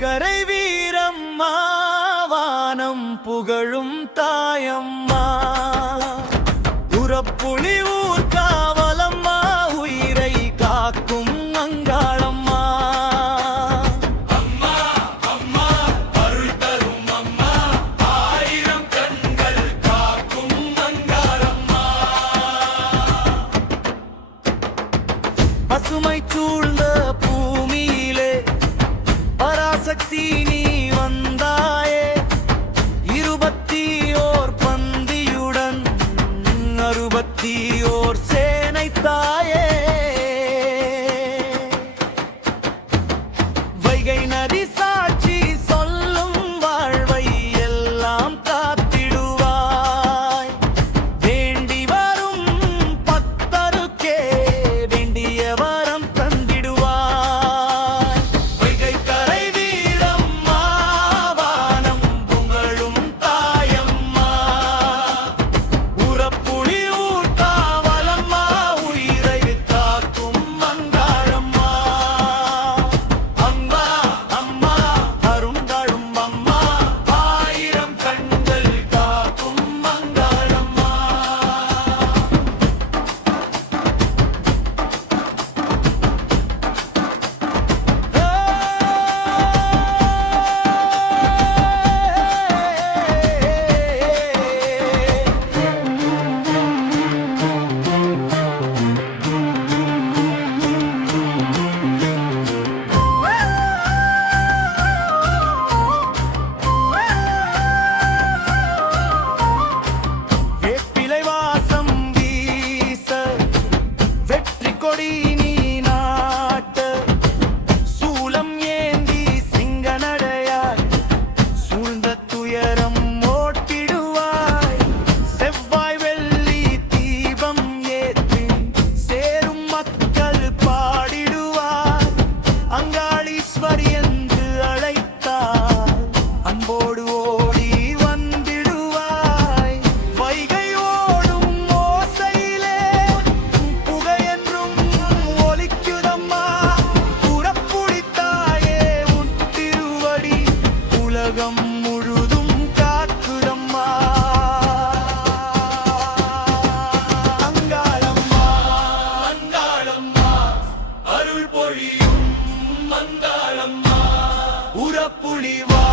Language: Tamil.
கரை வீரம்மா வானம் புகழும் தாயம்மா உரப்புலி ஊர் காவலம்மா உயிரை காக்கும் அங்காளம்மா அம்மா அம்மா அருள் தரும் அம்மா ஆயிரம் கண்கள் காக்கும் அங்காளம்மா பசுமை சூழ்ந்த பூமியிலே பராசக்தி நீ வந்தாயே 21 பந்தியுடன் 61 சேனை தாயே வைகை நதி சாட்சி சொல்லும் வாழ்வை எல்லாம் காத்திடுவாய் வேண்டி வரும் பக்தருக்கே வேண்டிய வரம் தந்திடுவாய் வைகை கரை வீரம்மா வானம் புகழும் தாயம்மா உரப்புலி ஊர் காவலம்மா உயிரை காக்கும் அங்காளம்மா அம்மா அம்மா அருந்தாளும் அம்மா ஆயிரம் கண்கள் காக்கும் அங்காளம்மா வேப்பிலை வாசம் வீச வெற்றி கொடி நீ நாட்ட சூலம் ஏந்தி சிங்க நடையாய் சூழ்ந்த துயரம் ஓட்டிடுவாய் செவ்வாய் வெள்ளி தீபம் ஏற்றி சேரும் மக்கள் பாடிடுவார் அங்காளீஸ்வரி என்று அழைத்தார் அன்போடு ஓடி வந்திடுவாய் வைகை ஓடும் ஓசையிலே புகையென்றும் ஒலிக்குதம்மா புறப்புடித்தாயே உன் திருவடி உலகம் முழுதும் காக்குதம்மா அங்காளம்மா அங்காளம்மா அருள் பொழியும் அங்காளம்மா உரப்புலி வா